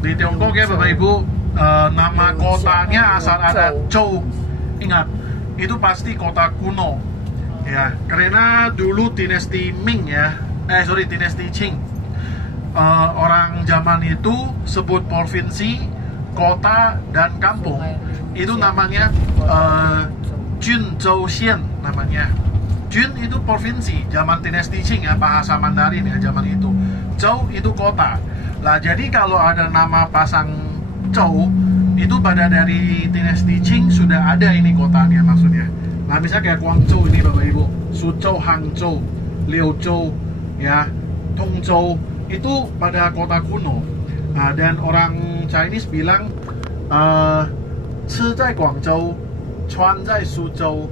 Di Tiongkok ya Bapak Ibu, nama kotanya asal ada Zhou. Ingat, itu pasti kota kuno. Ya, karena dulu dinasti Ming ya, dinasti Qing. Orang zaman itu sebut provinsi, kota dan kampung itu namanya Junzhou Xian namanya. Jun itu provinsi, zaman dinasti Qing ya, bahasa Mandarin ya zaman itu. Zhou itu kota. Lah jadi kalau ada nama pasang Zhou, itu pada dari dinasti Qing sudah ada ini kotanya maksudnya. Nah misalnya kayak Guangzhou ini Bapak Ibu, Suzhou, Hangzhou, Liuzhou, ya, Tongzhou, itu pada kota kuno. Nah, dan orang Chinese bilang, 吃在广州，穿在苏州，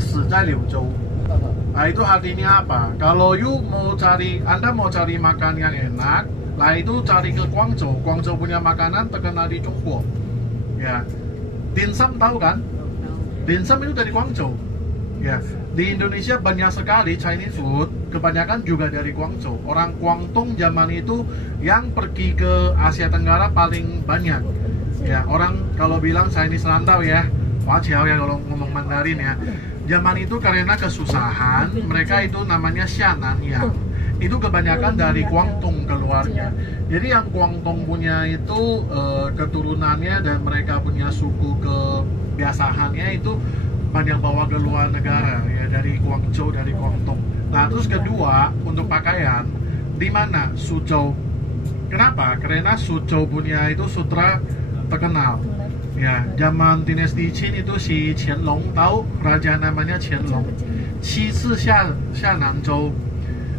死在柳州. Nah itu artinya apa? Kalau Anda mau cari makan yang enak, lah itu cari ke Guangzhou. Guangzhou punya makanan terkenal di Jogja. Ya, dimsum tahu kan? Dimsum itu dari Guangzhou. Ya, di Indonesia banyak sekali Chinese food, kebanyakan juga dari Guangzhou. Orang Guangdong zaman itu yang pergi ke Asia Tenggara paling banyak. Ya, orang kalau bilang Chinese rantau ya, wajiao ya kalau ngomong Mandarin ya. Zaman itu karena kesusahan, mereka itu namanya Xianan ya. Itu kebanyakan dari Guangdong keluarnya. Jadi yang Guangdong punya itu keturunannya dan mereka punya suku kebiasaannya itu banyak bawa ke luar negara ya, dari Guangzhou, dari Guangdong. Nah terus kedua untuk pakaian, di mana? Suzhou. Kenapa? Karena Suzhou punya itu sutra terkenal. Ya, zaman dinasti Qin itu si Qianlong, tahu raja namanya Qianlong. Qi si Xiananzhou.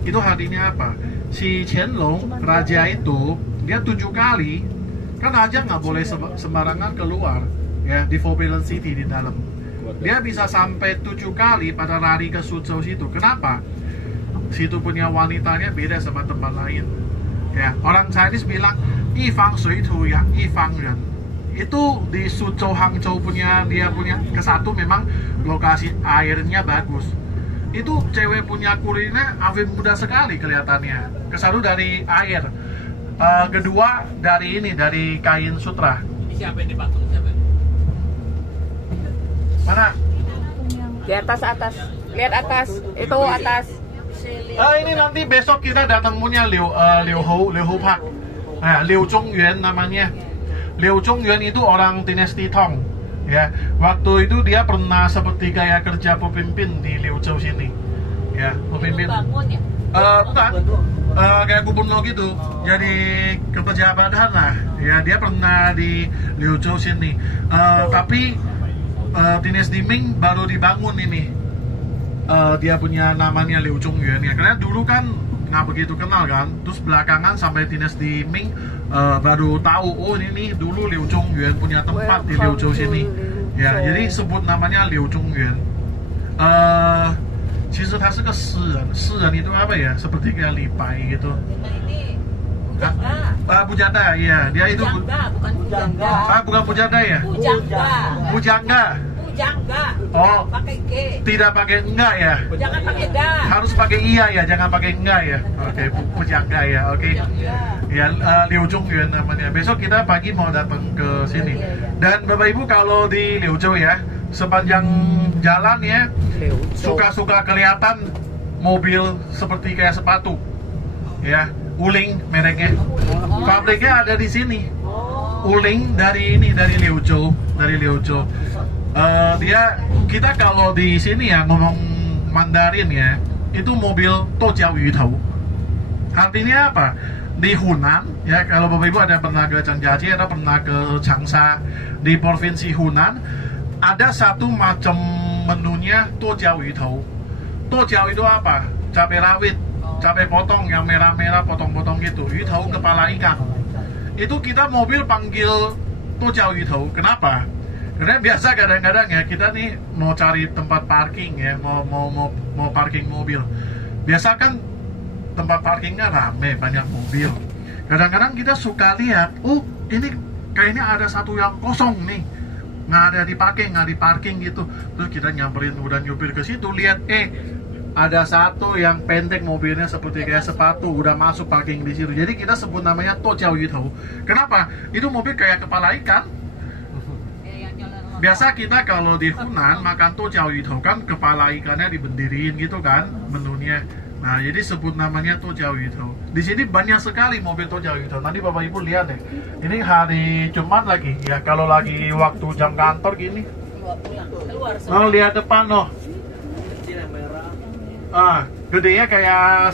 Itu artinya apa? Si Qianlong, raja itu dia 7 kali, kan raja nggak boleh sembarangan keluar ya di Forbidden City di dalam. Dia bisa sampai 7 kali pada lari ke Suzhou situ. Kenapa? Situ punya wanitanya beda sama tempat lain. Ya, orang Chinese bilang, 一方水土养一方人. Itu di Suzhou, Hangzhou dia punya ke satu memang lokasi airnya bagus. Itu cewek punya kulitnya awet muda sekali kelihatannya. Ke satu dari air, kedua dari kain sutra. Siapa yang dipatung? Siapa? Mana? Di atas. Lihat atas. Itu atas. Ini nanti besok kita datang punya Liu Hou Park. Nah, Liu Zhongyuan namanya. Liu Zhongyuan itu orang dinasti Tang. Ya, waktu itu dia pernah seperti kayak kerja pemimpin di Liuzhou sini. Ya, pemimpin. Bangun ya? Bukan. Kayak gubernur gitu. Jadi kepejabat lah. Ya, dia pernah di Liuzhou sini. Tapi dinasti Ming baru dibangun ini. Dia punya namanya Liu Zhongyuan ya. Karena dulu kan nggak begitu kenal kan. Terus belakangan sampai dinasti Ming baru tahu, oh ini dulu Liu Zhongyuan punya tempat di Liuzhou sini. Ya, jadi sebut namanya Liu Zhongyuan. 其实他是个诗人，诗人 itu apa ya? Seperti kayak lipai gitu. Ini Pujangga. Pujangga, iya. Dia itu Pujangga, bukan Pujangga. bukan Pujangga ya? Pujangga. Pujangga. Pujangga. Oh. Pakai G. Tidak pakai enggak ya? Jangan pakai da. Harus pakai iya ya, jangan pakai enggak ya. Oke, Pujangga ya. Oke. Ya, Liu Zhongyuan namanya. Besok kita pagi mau datang ke sini. Dan Bapak Ibu kalau di Liuzhou ya, sepanjang jalan ya, suka-suka kelihatan mobil seperti kayak sepatu. Ya, Wuling mereknya. Pabriknya ada di sini. Wuling dari Liuzhou, kita kalau di sini ya ngomong Mandarin ya, itu mobil Tojiao Yutou. Artinya apa? Di Hunan ya, kalau Bapak Ibu ada pernah ke Zhangjiajie atau pernah ke Changsha di provinsi Hunan, ada satu macam menunya Tojiao Yutou. Tojiao itu apa? Cabai rawit, cabai potong yang merah-merah potong-potong gitu. Yutou kepala ikan. Itu kita mobil panggil Tojiao Yutou. Kenapa? Karena biasa kadang-kadang ya kita nih mau cari tempat parking ya, mau parking mobil. Biasa kan tempat parkingnya rame, banyak mobil. Kadang-kadang kita suka lihat, oh ini kayaknya ada satu yang kosong nih, nggak ada dipakai, nggak diparking gitu. Terus kita nyamperin udah nyupir ke situ, lihat ada satu yang pendek mobilnya seperti kayak sepatu, udah masuk parking di situ. Jadi kita sebut namanya Tojiao Yutou. Kenapa? Itu mobil kayak kepala ikan. Biasa kita kalau di Hunan makan Tojiao Yutou kan kepala ikannya diberdiriin gitu kan menunya. Nah, jadi sebut namanya Tojiao Yutou. Di sini banyak sekali mobil Tojiao Yutou. Nanti Bapak Ibu lihat deh. Ini hari Jumat lagi ya. Kalau lagi waktu jam kantor gini. Oh, lihat depan loh. Gedenya kayak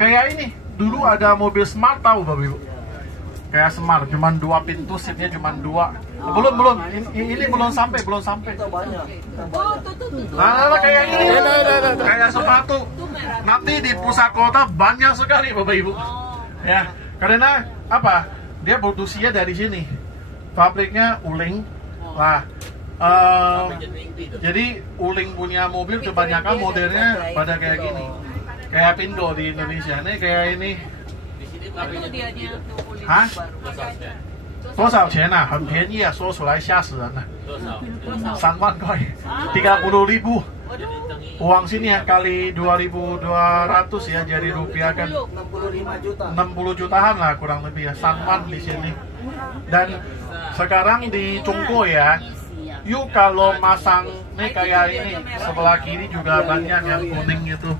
kayak ini. Dulu ada mobil Smart tahu Bapak Ibu. Kayak Smart, cuman 2 pintu, seatnya cuman 2. Belum. Ini belum sampai. Nah, kayak ini. Kayak sepatu. Nanti di pusat kota banyak sekali Bapak Ibu. Ya, karena apa? Dia produksinya dari sini. Pabriknya Wuling. Lah, jadi Wuling punya mobil kebanyakan modelnya pada kayak gini. Kayak Pindo di Indonesia. Ini kayak ini. Hah? 多少钱啊？很便宜啊，说出来吓死人了。3万块，30.000 uang sini ya kali 2.200 ya, jadi rupiah kan 60 jutaan lah kurang lebih ya, Sanwan di sini. Dan sekarang di Cungko ya, yuk kalau masang nih kayak ini sebelah kiri juga banyak yang kuning itu.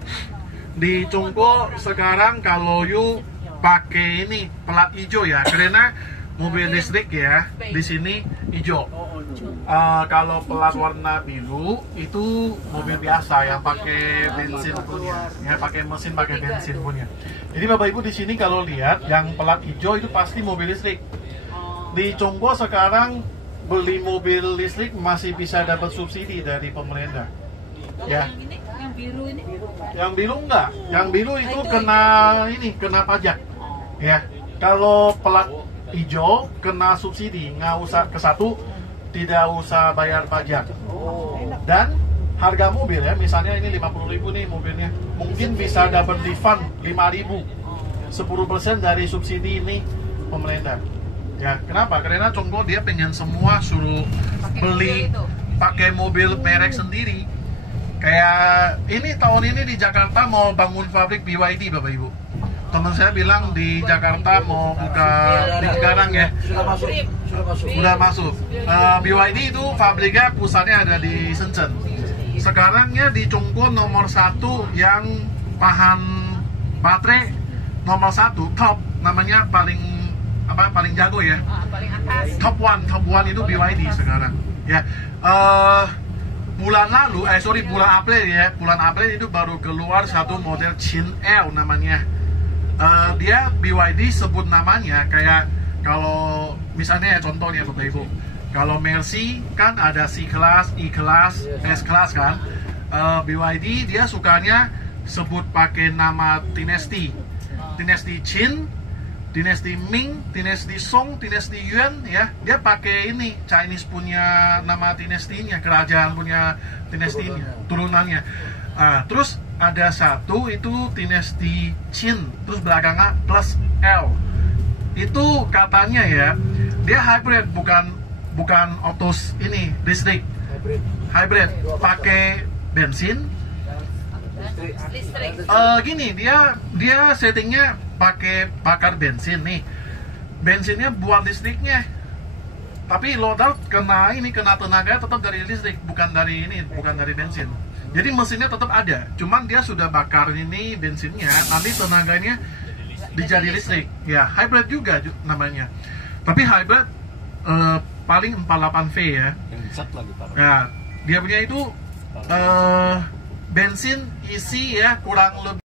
Di Cungko sekarang kalau yuk pakai ini pelat hijau ya, karena mobil listrik ya di sini hijau. Kalau pelat warna biru itu mobil biasa yang pakai bensin punya, ya pakai mesin pakai bensin punya. Jadi Bapak Ibu di sini kalau lihat yang pelat hijau itu pasti mobil listrik. Di Cungko sekarang beli mobil listrik masih bisa dapat subsidi dari pemerintah. Ya. Yang biru ini? Yang biru enggak. Yang biru itu kena pajak. Ya. Kalau pelat hijau kena subsidi, nggak usah ke satu, tidak usah bayar pajak. Dan harga mobil ya, misalnya ini 50.000 nih mobilnya, mungkin bisa dapat refund 5.000, 10% dari subsidi ini pemerintah. Ya, kenapa? Karena Cungko dia pengen semua suruh beli pakai mobil merek sendiri. Kayak ini tahun ini di Jakarta mau bangun pabrik BYD Bapak Ibu. Teman saya bilang di Jakarta mau buka di Cikarang ya. Sudah masuk. BYD itu pabriknya pusatnya ada di Shenzhen. Sekarangnya di Cungko nomor 1 yang tahan baterai nomor 1 top, namanya paling jago ya. Paling atas. Top one itu BYD sekarang. Ya. Bulan April ya. Bulan April itu baru keluar satu model Qin L namanya. Dia BYD sebut namanya kayak kalau misalnya ya contohnya Bapak Ibu, kalau Mercy kan ada C-Class, E-Class, S-Class kan, BYD dia sukanya sebut pakai nama dinasti Qin, dinasti Ming, dinasti Song, dinasti Yuan ya, dia pakai ini Chinese punya nama dinastinya, kerajaan punya dinastinya, turunannya. Terus ada satu itu dinasti Qin, terus belakangnya plus L. Itu katanya ya, dia hybrid, bukan otos ini listrik. Hybrid pakai bensin. Listrik. Gini, dia settingnya pakai bakar bensin nih. Bensinnya buat listriknya. Tapi loadout kena tenaga tetap dari listrik, bukan dari bensin. Jadi mesinnya tetap ada, cuman dia sudah bakar ini bensinnya, nanti tenaganya dijadi listrik. Ya, hybrid juga namanya. Tapi hybrid paling 48V ya. Nah, dia punya itu bensin isi ya kurang lebih